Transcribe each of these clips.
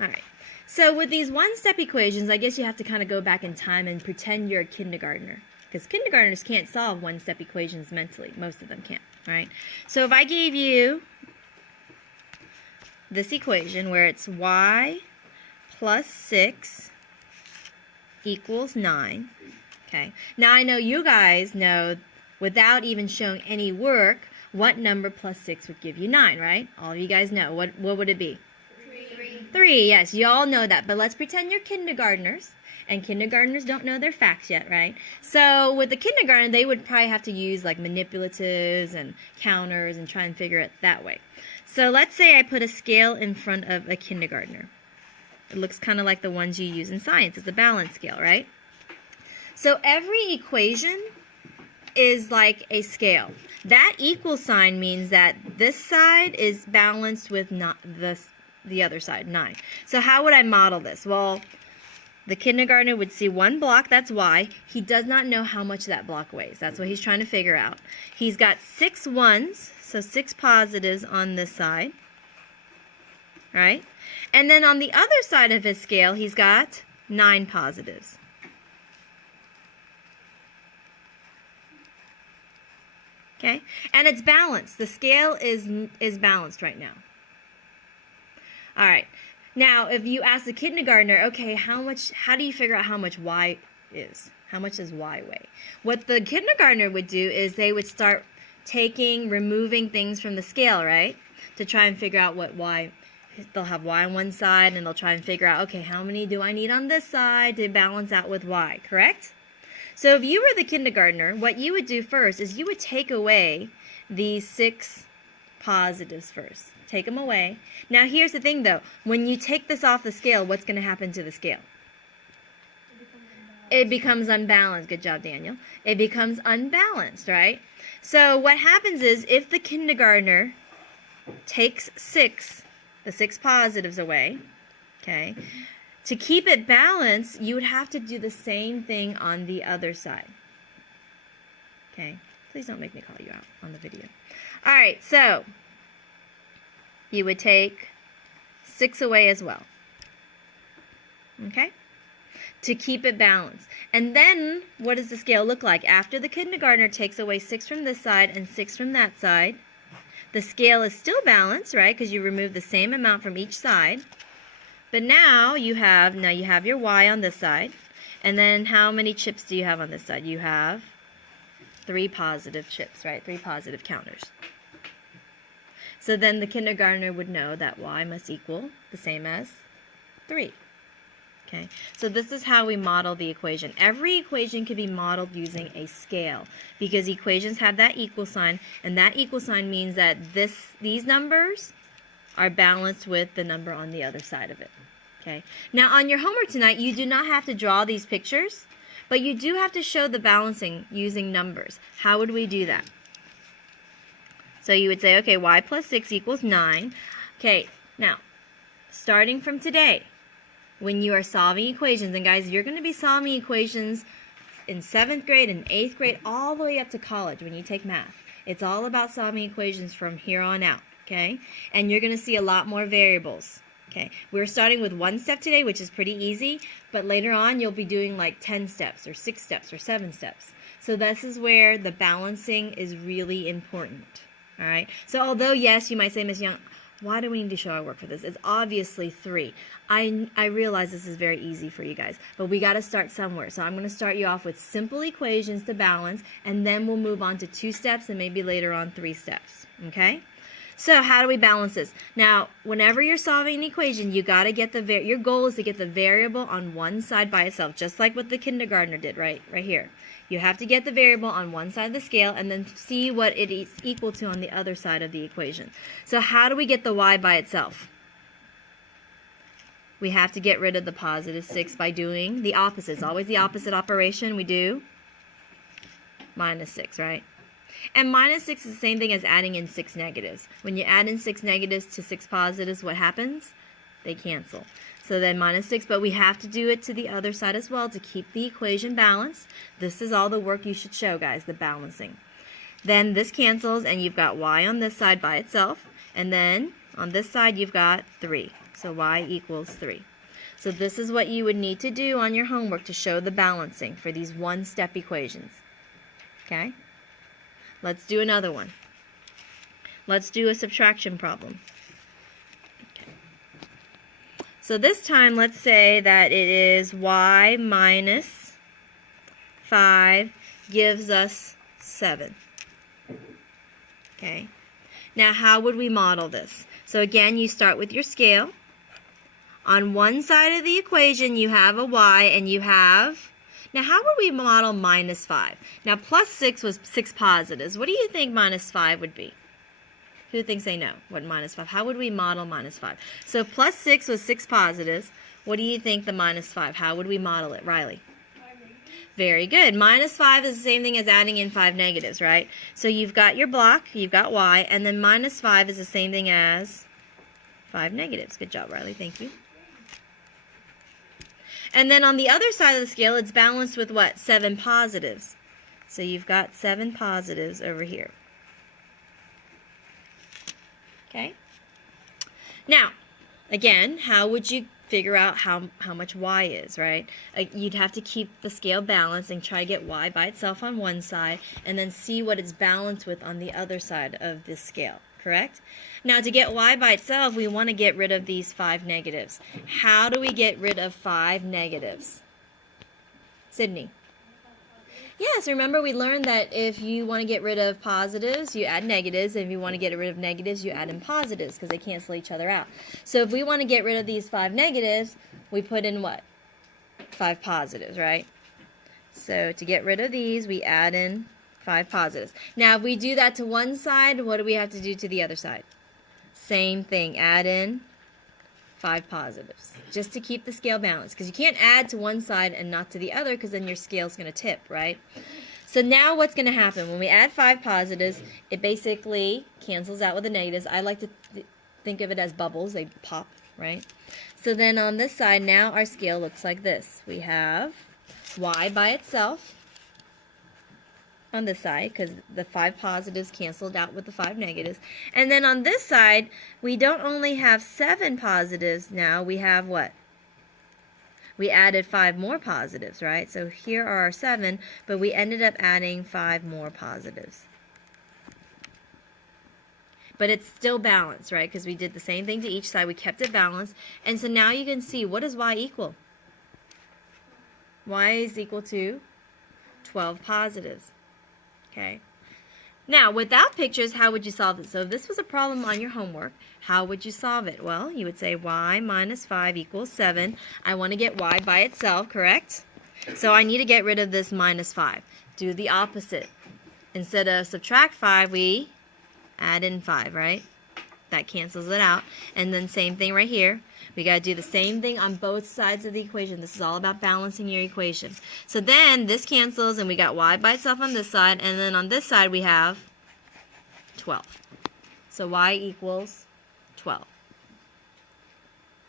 All right. So with these one-step equations, I guess you have to kind of go back in time and pretend you're a kindergartner. Because kindergartners can't solve one-step equations mentally. Most of them can't, right? So if I gave you this equation where it's y plus 6 equals 9, okay? Now I know you guys know, without even showing any work, what number plus 6 would give you 9, right? All of you guys know. What would it be? 3, yes, you all know that, but let's pretend you're kindergartners, and kindergartners don't know their facts yet, right? So with the kindergartner, they would probably have to use like manipulatives and counters and try and figure it that way. So let's say I put a scale in front of a kindergartner. It looks kind of like the ones you use in science. It's a balance scale, right? So every equation is like a scale. That equal sign means that this side is balanced with not the other side, 9. So how would I model this? Well, the kindergartner would see one block, that's y. He does not know how much that block weighs. That's what he's trying to figure out. He's got 6 ones, so 6 positives on this side, right? And then on the other side of his scale, he's got 9 positives. Okay? And it's balanced. The scale is balanced right now. All right. Now, if you ask the kindergartner, okay, how do you figure out how much y is? How much does y weigh? What the kindergartner would do is they would start removing things from the scale, right? To try and figure out what y, they'll have y on one side, and they'll try and figure out, okay, how many do I need on this side to balance out with y, correct? So if you were the kindergartner, what you would do first is you would take away these 6 positives first. Take them away. Now here's the thing though. When you take this off the scale, what's going to happen to the scale? It becomes unbalanced. Good job, Daniel. It becomes unbalanced, right? So what happens is if the kindergartner takes the 6 positives away, okay, to keep it balanced, you would have to do the same thing on the other side. Okay? Please don't make me call you out on the video. All right, so you would take 6 away as well. Okay? To keep it balanced. And then, what does the scale look like? After the kindergartner takes away 6 from this side and 6 from that side, the scale is still balanced, right? Because you remove the same amount from each side. But now you have your y on this side. And then how many chips do you have on this side? You have 3 positive chips, right? 3 positive counters. So then the kindergartner would know that y must equal the same as 3. Okay, so this is how we model the equation. Every equation can be modeled using a scale because equations have that equal sign, and that equal sign means that these numbers are balanced with the number on the other side of it. Okay. Now on your homework tonight, you do not have to draw these pictures, but you do have to show the balancing using numbers. How would we do that? So you would say, okay, y plus 6 equals 9. Okay, now, starting from today, when you are solving equations, and guys, you're going to be solving equations in 7th grade and 8th grade all the way up to college when you take math. It's all about solving equations from here on out, okay? And you're going to see a lot more variables, okay? We're starting with 1 step today, which is pretty easy, but later on you'll be doing like 10 steps or 6 steps or 7 steps. So this is where the balancing is really important. All right. So although, yes, you might say, Ms. Young, why do we need to show our work for this? It's obviously 3. I realize this is very easy for you guys, but we got to start somewhere. So I'm going to start you off with simple equations to balance, and then we'll move on to 2 steps and maybe later on 3 steps. Okay? So how do we balance this? Now, whenever you're solving an equation, you got to get your goal is to get the variable on one side by itself, just like what the kindergartner did right here. You have to get the variable on one side of the scale and then see what it is equal to on the other side of the equation. So how do we get the y by itself? We have to get rid of the positive 6 by doing the opposite. It's always the opposite operation. We do minus 6, right? And minus 6 is the same thing as adding in 6 negatives. When you add in 6 negatives to 6 positives, what happens? They cancel. So then minus 6, but we have to do it to the other side as well to keep the equation balanced. This is all the work you should show, guys, the balancing. Then this cancels, and you've got y on this side by itself, and then On this side, you've got 3. So y equals 3. So this is what you would need to do on your homework to show the balancing for these one-step equations. Okay? Let's do another one. Let's do a subtraction problem. Okay. So this time, let's say that it is y minus 5 gives us 7. Okay. Now, how would we model this? So again, you start with your scale. On one side of the equation, you have a y, and you have... Now, how would we model minus 5? Now, plus 6 was 6 positives. What do you think minus 5 would be? Who thinks they know what minus 5? How would we model minus 5? So, plus 6 was 6 positives. What do you think the minus 5? How would we model it, Riley? Very good. Minus 5 is the same thing as adding in 5 negatives, right? So, you've got your block, you've got y, and then minus 5 is the same thing as 5 negatives. Good job, Riley. Thank you. And then on the other side of the scale, it's balanced with what? 7 positives. So you've got 7 positives over here. Okay? Now, again, how would you figure out how much y is, right? You'd have to keep the scale balanced and try to get y by itself on one side and then see what it's balanced with on the other side of this scale. Correct? Now, to get y by itself, we want to get rid of these 5 negatives. How do we get rid of 5 negatives? Sydney? Yes, remember we learned that if you want to get rid of positives, you add negatives. And if you want to get rid of negatives, you add in positives because they cancel each other out. So if we want to get rid of these 5 negatives, we put in what? 5 positives, right? So to get rid of these, we add in 5 positives. Now, if we do that to one side, what do we have to do to the other side? Same thing. Add in 5 positives. Just to keep the scale balanced. Because you can't add to one side and not to the other because then your scale's going to tip, right? So now what's going to happen? When we add 5 positives, it basically cancels out with the negatives. I like to think of it as bubbles. They pop, right? So then on this side, now our scale looks like this. We have y by itself on this side because the 5 positives canceled out with the 5 negatives. And then on this side, we don't only have 7 positives now, we have what? We added 5 more positives, right? So here are our 7, but we ended up adding 5 more positives. But it's still balanced, right? Because we did the same thing to each side. We kept it balanced. And so now you can see, what does y equal? Y is equal to 12 positives. Okay. Now, without pictures, how would you solve it? So if this was a problem on your homework, how would you solve it? Well, you would say y minus 5 equals 7. I want to get y by itself, correct? So I need to get rid of this minus 5. Do the opposite. Instead of subtract 5, we add in 5, right? That cancels it out. And then same thing right here. We got to do the same thing on both sides of the equation. This is all about balancing your equation. So then this cancels and we got y by itself on this side. And then on this side we have 12. So y equals 12.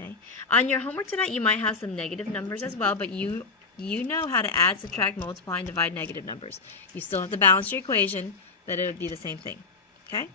Okay. On your homework tonight you might have some negative numbers as well, but you know how to add, subtract, multiply, and divide negative numbers. You still have to balance your equation, but it would be the same thing. Okay?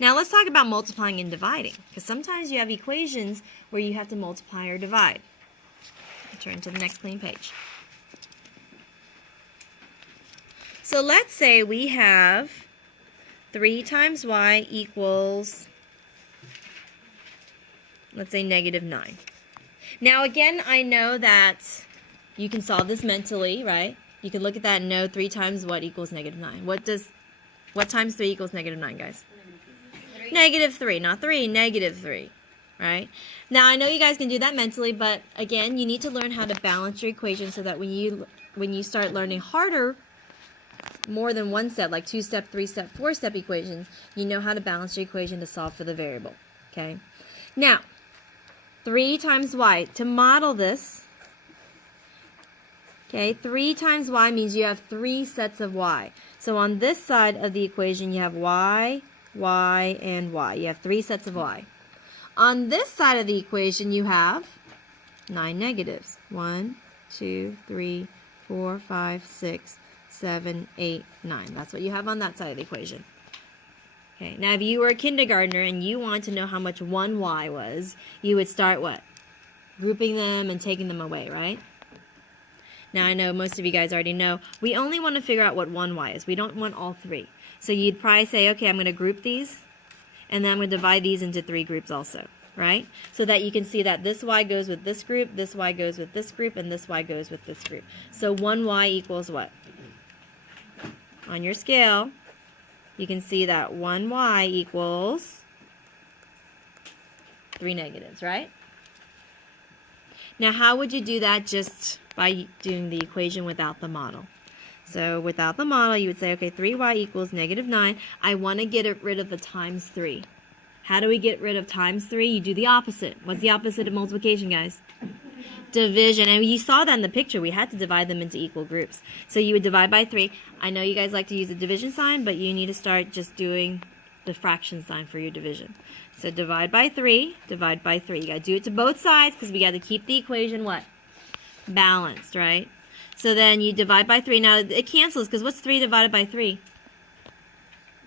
Now let's talk about multiplying and dividing, because sometimes you have equations where you have to multiply or divide. Turn to the next clean page. So let's say we have 3 times y equals, let's say, negative 9. Now again, I know that you can solve this mentally, right? You can look at that and know 3 times what equals negative 9. What times 3 equals negative 9, guys? Negative 3, not 3, negative 3, right? Now, I know you guys can do that mentally, but again, you need to learn how to balance your equation so that when you start learning harder, more than one step, like 2-step, 3-step, 4-step equations, you know how to balance your equation to solve for the variable, okay? Now, 3 times y, to model this, okay, 3 times y means you have 3 sets of y. So on this side of the equation, you have y, y, and y. You have 3 sets of y. On this side of the equation, you have 9 negatives. 1, 2, 3, 4, 5, 6, 7, 8, 9. That's what you have on that side of the equation. Okay, now if you were a kindergartner and you want to know how much 1y was, you would start what? Grouping them and taking them away, right? Now I know most of you guys already know, we only want to figure out what 1y is. We don't want all three. So you'd probably say, okay, I'm going to group these, and then I'm going to divide these into 3 groups also, right? So that you can see that this y goes with this group, this y goes with this group, and this y goes with this group. So 1y equals what? On your scale, you can see that 1y equals 3 negatives, right? Now, how would you do that just by doing the equation without the model? So, without the model, you would say, okay, 3y equals -9. I want to get rid of the times 3. How do we get rid of times 3? You do the opposite. What's the opposite of multiplication, guys? Division. And you saw that in the picture. We had to divide them into equal groups. So, you would divide by 3. I know you guys like to use the division sign, but you need to start just doing the fraction sign for your division. So divide by 3, divide by 3. You got to do it to both sides because we got to keep the equation what? Balanced, right? So then you divide by 3. Now it cancels because what's 3 divided by 3?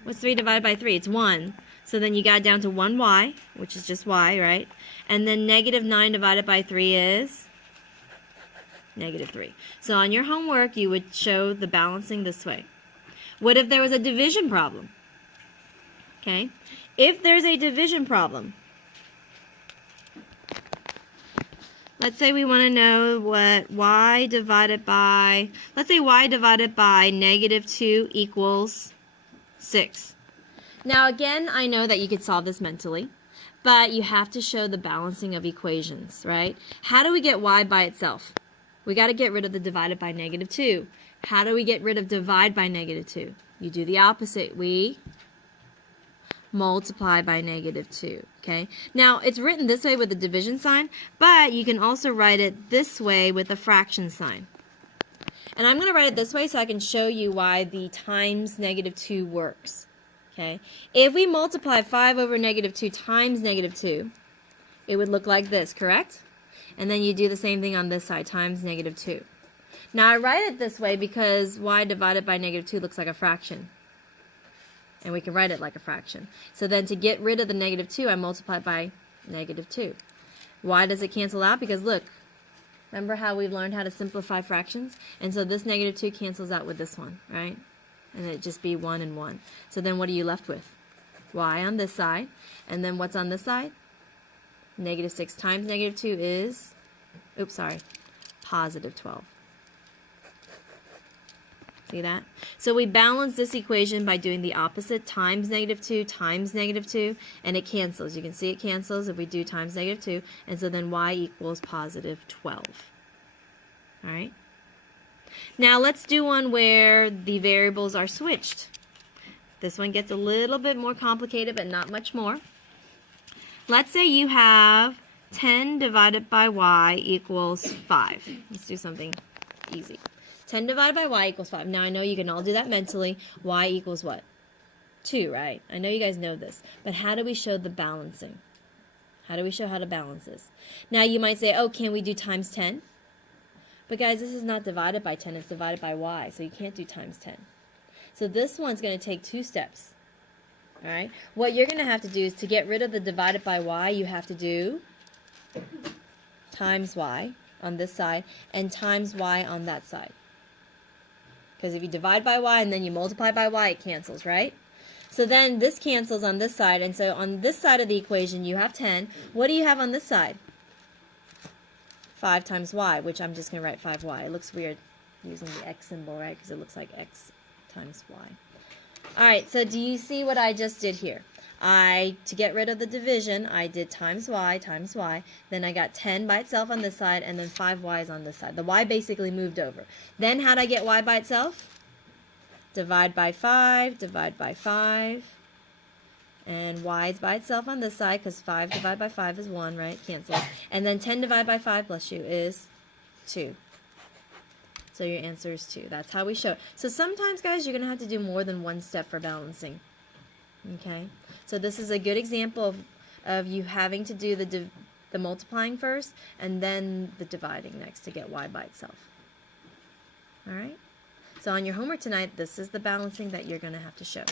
What's 3 divided by 3? It's 1. So then you got down to 1y, which is just y, right? And then -9 divided by 3 is -3. So on your homework, you would show the balancing this way. What if there was a division problem? Okay, if there's a division problem, let's say we want to know what y divided by, let's say y divided by -2 equals 6. Now again, I know that you could solve this mentally, but you have to show the balancing of equations, right? How do we get y by itself? We got to get rid of the divided by -2. How do we get rid of divide by -2? You do the opposite. We multiply by -2, okay? Now, it's written this way with the division sign, but you can also write it this way with the fraction sign. And I'm going to write it this way so I can show you why the times -2 works, okay? If we multiply 5 over -2 times -2, it would look like this, correct? And then you do the same thing on this side, times -2. Now, I write it this way because y divided by -2 looks like a fraction. And we can write it like a fraction. So then to get rid of the -2, I multiply by -2. Why does it cancel out? Because look, remember how we've learned how to simplify fractions? And so this -2 cancels out with this one, right? And it'd just be 1 and 1. So then what are you left with? Y on this side. And then what's on this side? -6 times -2 is, oops, sorry, +12. See that? So we balance this equation by doing the opposite, times -2 times -2, and it cancels. You can see it cancels if we do times -2, and so then y equals +12. All right? Now let's do one where the variables are switched. This one gets a little bit more complicated, but not much more. Let's say you have 10 divided by y equals 5. Let's do something easy. 10 divided by y equals 5. Now, I know you can all do that mentally. Y equals what? 2, right? I know you guys know this. But how do we show the balancing? How do we show how to balance this? Now, you might say, oh, can we do times 10? But, guys, this is not divided by 10. It's divided by y, so you can't do times 10. So this one's going to take 2 steps. All right? What you're going to have to do is to get rid of the divided by y, you have to do times y on this side and times y on that side. Because if you divide by y and then you multiply by y, it cancels, right? So then this cancels on this side, and so on this side of the equation, you have 10. What do you have on this side? 5 times y, which I'm just going to write 5y. It looks weird using the x symbol, right? Because it looks like x times y. All right, so do you see what I just did here? To get rid of the division, I did times y, then I got 10 by itself on this side, and then 5y is on this side. The y basically moved over. Then how'd I get y by itself? Divide by 5, and y is by itself on this side, because 5 divided by 5 is 1, right? Cancels. And then 10 divided by 5, bless you, is 2. So your answer is 2. That's how we show it. So sometimes, guys, you're going to have to do more than one step for balancing. Okay, so this is a good example of you having to do the multiplying first and then the dividing next to get y by itself. All right, so on your homework tonight, this is the balancing that you're going to have to show.